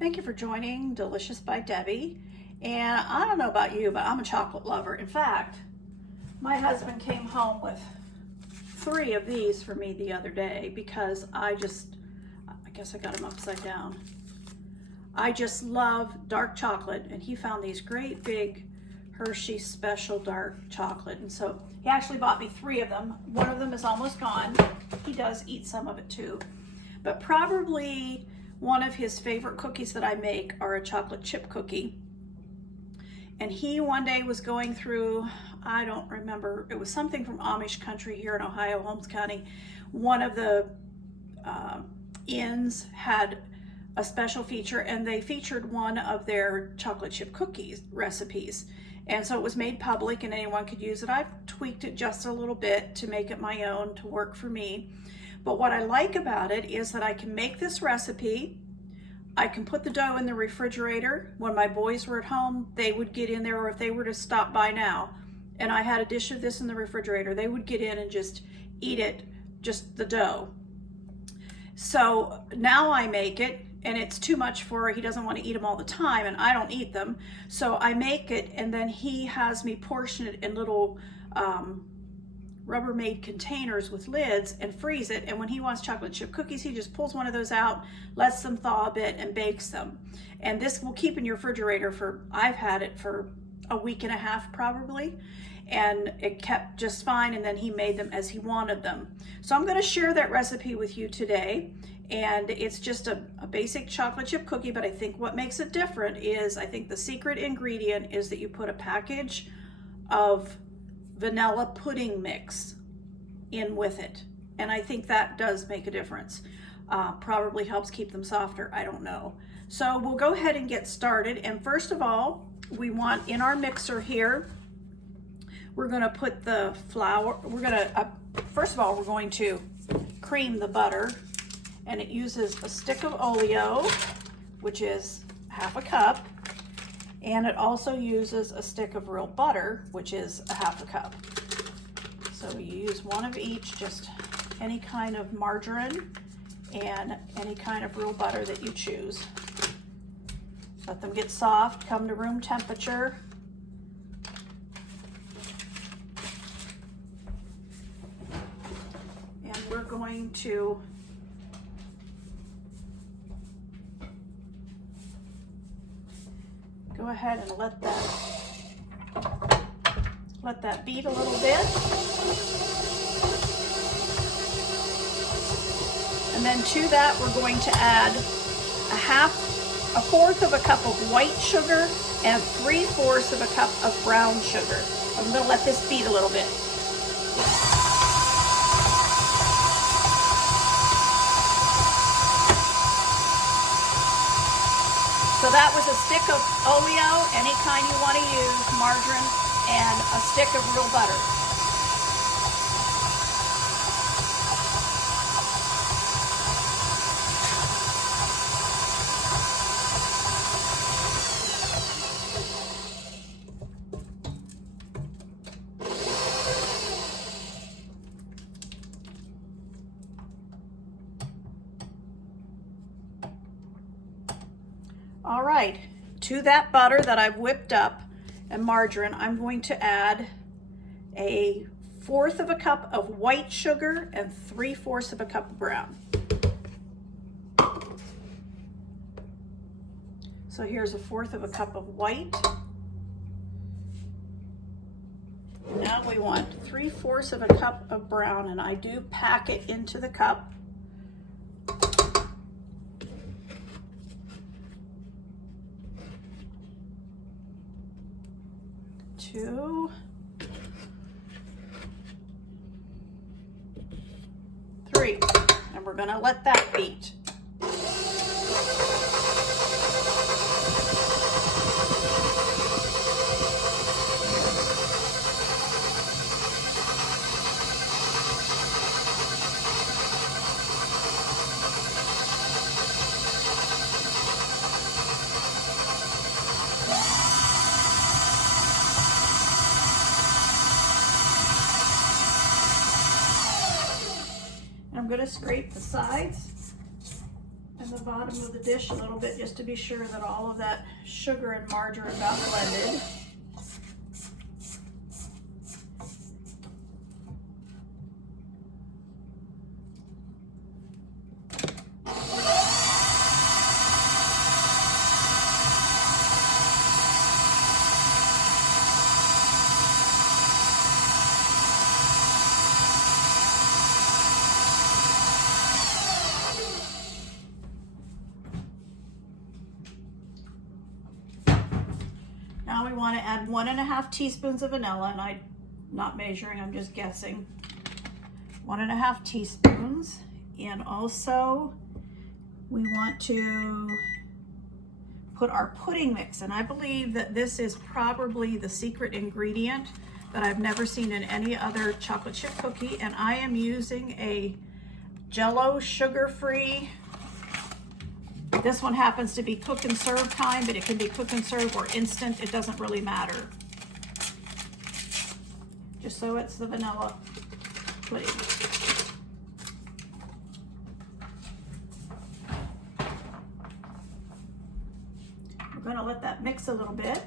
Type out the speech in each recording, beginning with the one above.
Thank you for joining Delicious by Debbie. And I don't know about you, but I'm a chocolate lover. In fact, my husband came home with 3 of these for me the other day because I guess I got them upside down. I just love dark chocolate, and he found these great big Hershey special dark chocolate. And so he actually bought me 3 of them. One of them is almost gone. He does eat some of it too. But probably one of his favorite cookies that I make are a chocolate chip cookie. And he one day was going through, I don't remember, it was something from Amish country here in Ohio, Holmes County. One of the inns had a special feature, and they featured one of their chocolate chip cookies recipes. And so it was made public and anyone could use it. I've tweaked it just a little bit to make it my own, to work for me. But what I like about it is that I can make this recipe. I can put the dough in the refrigerator. When my boys were at home, they would get in there, or if they were to stop by now and I had a dish of this in the refrigerator, they would get in and just eat it, just the dough. So now I make it, and it's too much for, he doesn't want to eat them all the time, and I don't eat them. So I make it, and then he has me portion it in little Rubbermaid containers with lids and freeze it. And when he wants chocolate chip cookies, he just pulls one of those out, lets them thaw a bit, and bakes them. And this will keep in your refrigerator for, I've had it for a week and a half probably, and it kept just fine. And then he made them as he wanted them. So I'm going to share that recipe with you today. And it's just a basic chocolate chip cookie, but I think what makes it different is, I think the secret ingredient is that you put a package of vanilla pudding mix in with it. And I think that does make a difference. Probably helps keep them softer, I don't know. So we'll go ahead and get started. And first of all, we want in our mixer here, we're gonna put the flour, first of all, we're going to cream the butter. And it uses a stick of oleo, which is ½ a cup. And it also uses a stick of real butter, which is ½ a cup. So you use one of each, just any kind of margarine and any kind of real butter that you choose. Let them get soft, come to room temperature. And we're going to go ahead and let that beat a little bit. And then to that, we're going to add a fourth of a cup of white sugar and 3/4 of a cup of brown sugar. I'm going to let this beat a little bit. So that was a stick of oleo, any kind you want to use, margarine, and a stick of real butter. All right, to that butter that I've whipped up and margarine, I'm going to add a 1/4 of a cup of white sugar and 3/4 of a cup of brown. So here's a 1/4 of a cup of white. Now we want 3/4 of a cup of brown, and I do pack it into the cup. 2, 3, and we're going to let that beat. I'm going to scrape the sides and the bottom of the dish a little bit just to be sure that all of that sugar and margarine got blended. Now we want to add 1.5 teaspoons of vanilla, and I'm not measuring, I'm just guessing. 1.5 teaspoons. And also we want to put our pudding mix, and I believe that this is probably the secret ingredient that I've never seen in any other chocolate chip cookie, and I am using a Jell-O sugar-free. This one happens to be cook and serve time, but it can be cook and serve or instant. It doesn't really matter. Just so it's the vanilla pudding. We're going to let that mix a little bit.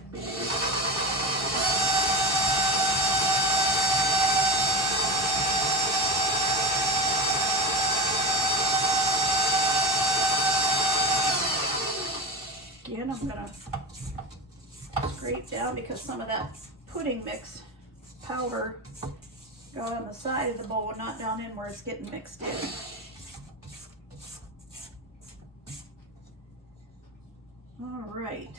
Again, I'm going to scrape down because some of that pudding mix powder got on the side of the bowl and not down in where it's getting mixed in. All right,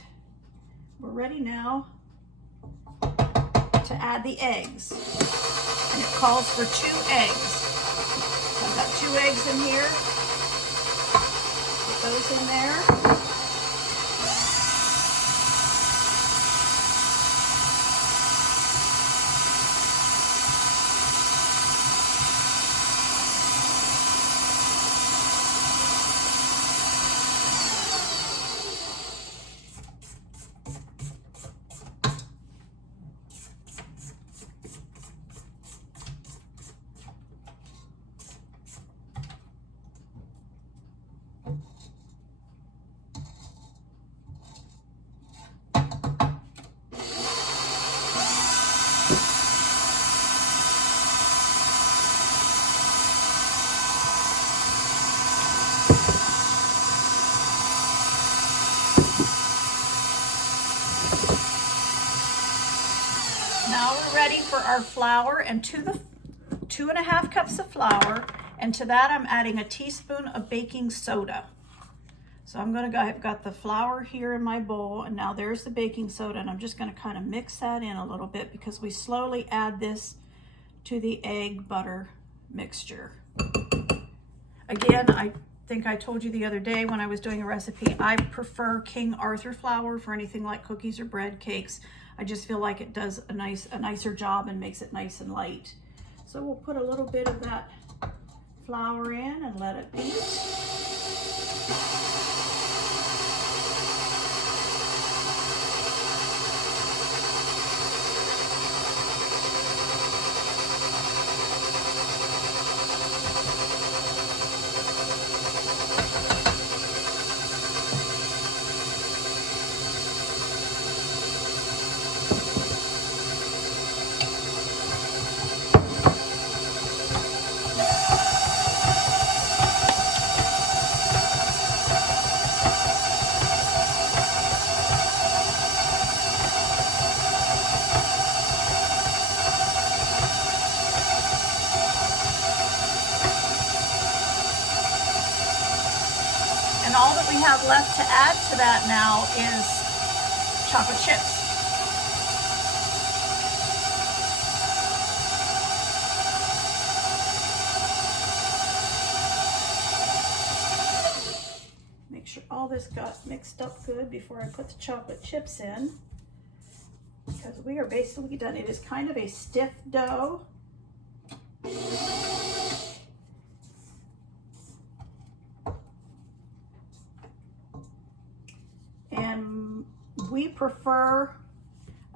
we're ready now to add the eggs. And it calls for 2 eggs. So I've got 2 eggs in here. Put those in there. Now we're ready for our flour, and to the 2.5 cups of flour, and to that I'm adding a teaspoon of baking soda. So I'm going to go, I've got the flour here in my bowl, and now there's the baking soda, and I'm just going to kind of mix that in a little bit because we slowly add this to the egg butter mixture. Again, I think I told you the other day when I was doing a recipe, I prefer King Arthur flour for anything like cookies or bread, cakes. I just feel like it does a nicer job and makes it nice and light. So we'll put a little bit of that flour in and let it beat. And all that we have left to add to that now is chocolate chips. Make sure all this got mixed up good before I put the chocolate chips in, because we are basically done. It is kind of a stiff dough. And we prefer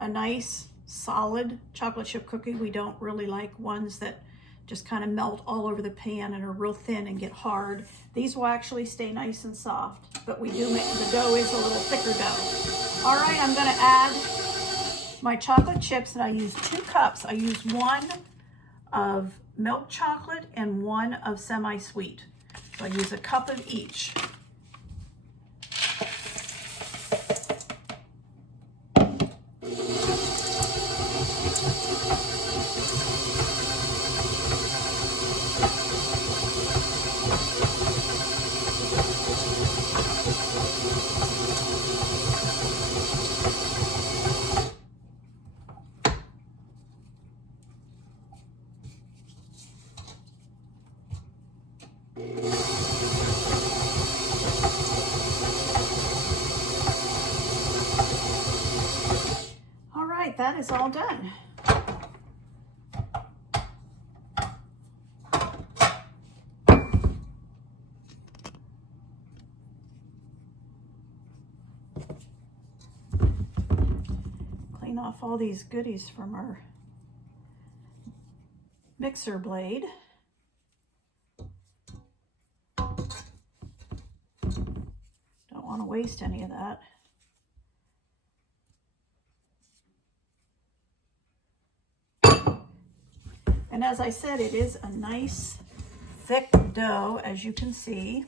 a nice solid chocolate chip cookie. We don't really like ones that just kind of melt all over the pan and are real thin and get hard. These will actually stay nice and soft, but we do make, the dough is a little thicker dough. All right, I'm gonna add my chocolate chips, and I use 2 cups. I use 1 of milk chocolate and 1 of semi-sweet. So I use a cup of each. All right, that is all done. Clean off all these goodies from our mixer blade. Don't want to waste any of that. And as I said, it is a nice thick dough, as you can see.